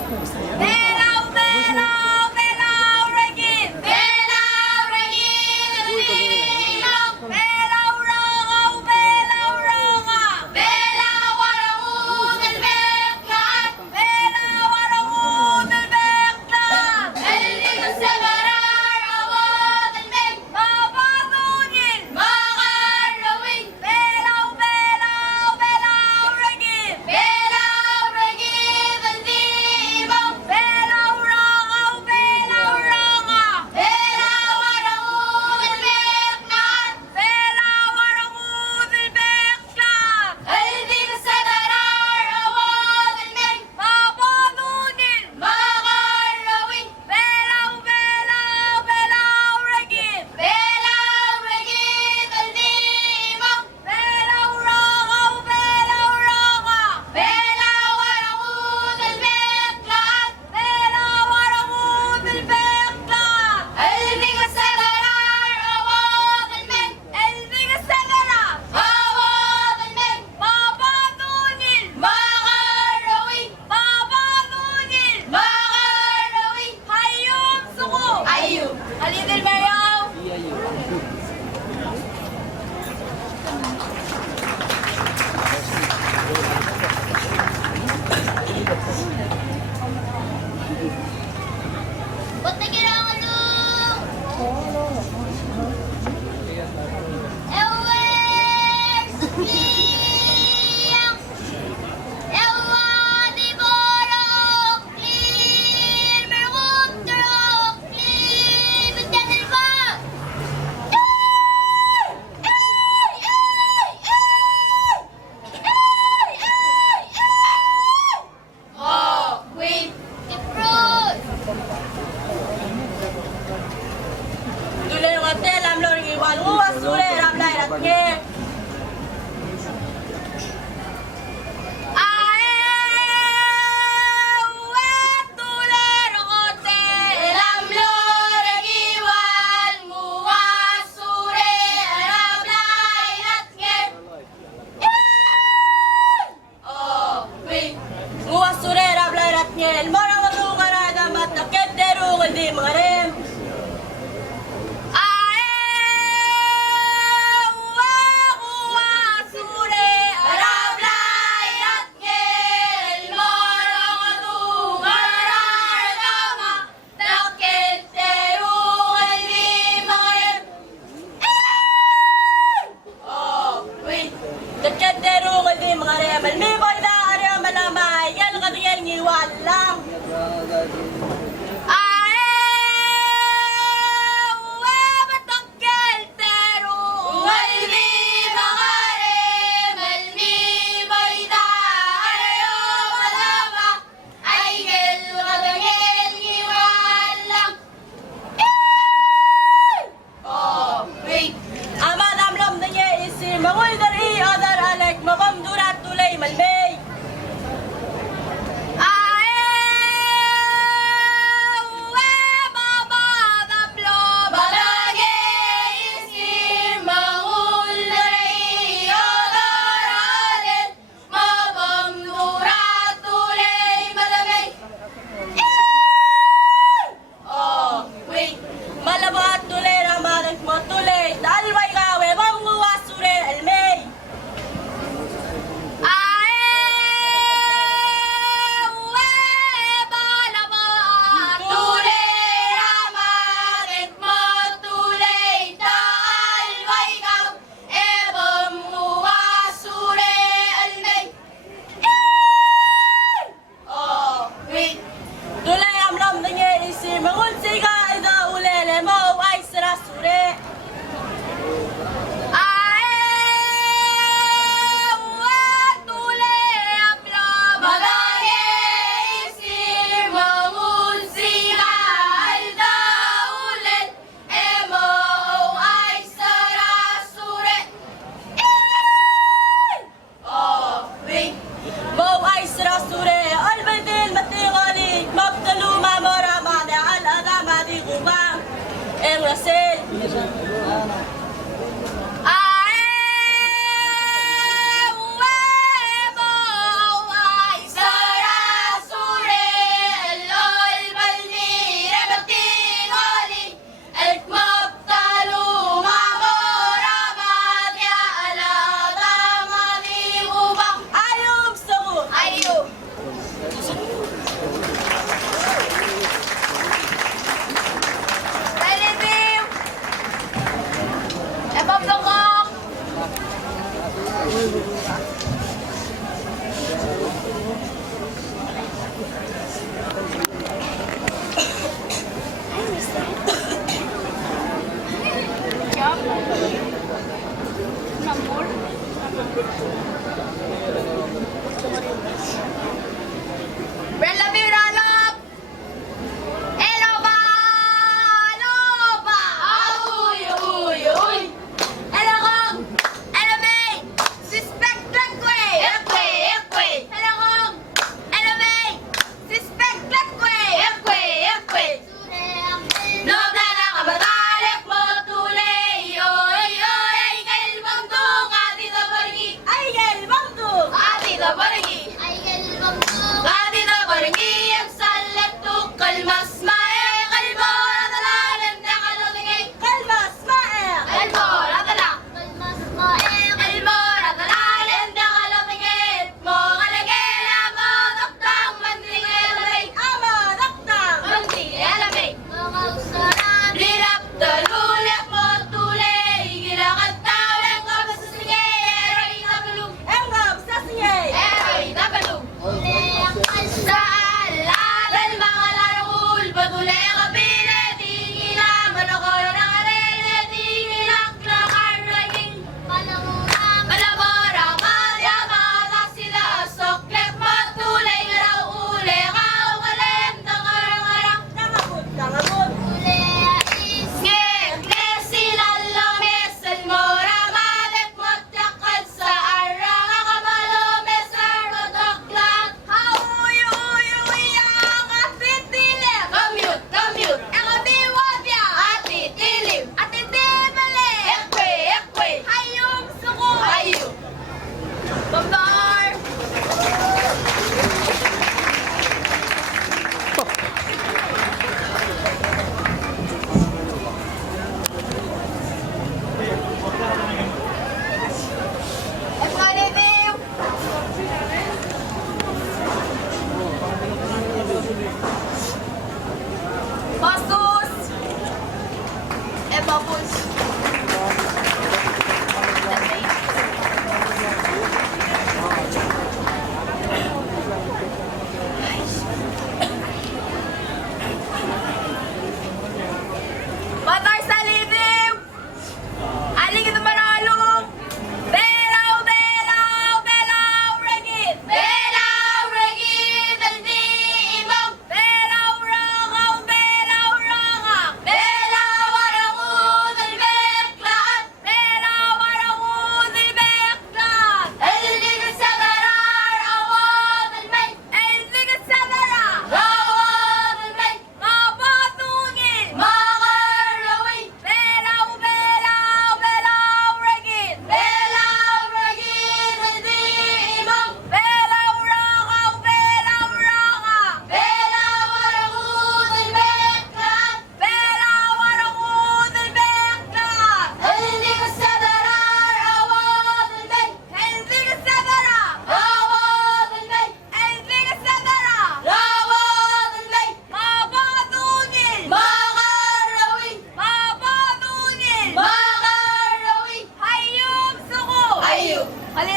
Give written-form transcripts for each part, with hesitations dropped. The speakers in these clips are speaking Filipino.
Belaw, belaw, belaw, reggae. Belaw, reggae, belaw, belaw, rangaw, belaw, ranga. Belaw, araw, البيكلات. بلاو araw, البيكلات. اللي بالسمرار عوض المن. بابا دونين ما غروين. بلاو، بلاو، بلاو، reggae. بلاو، reggae, بالديمة. بلاو، رغاو، بلاو، رغا. بلاو، araw, البيكلات. بلاو، araw, البيكلات. اللي بالسمرار عوض المن. بابا دونين ما غروين. بلاو، بلاو، بلاو، reggae. بلاو، reggae, بالديمة. بلاو، رغاو، بلاو، رغا. بلاو، araw, البيكلات. بلاو، araw, البيكلات. اللي بالسمرار عوض المن. اللي بالسمرار عوض المن. بابا دونين ما غروين. بابا دونين ما غروين. حيوم سقوط. أيوب خليل المرياو. Ba't nagkailangan nung? Ewe, sakiyang. Ewa, di borok, clean, merong turok, clean, bigyan ng iba. Oh, wait. The fruit. Tuloy ng hotel, ang lorong iwan. Uwas, tuloy, ramlay, ratnye.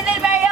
delivery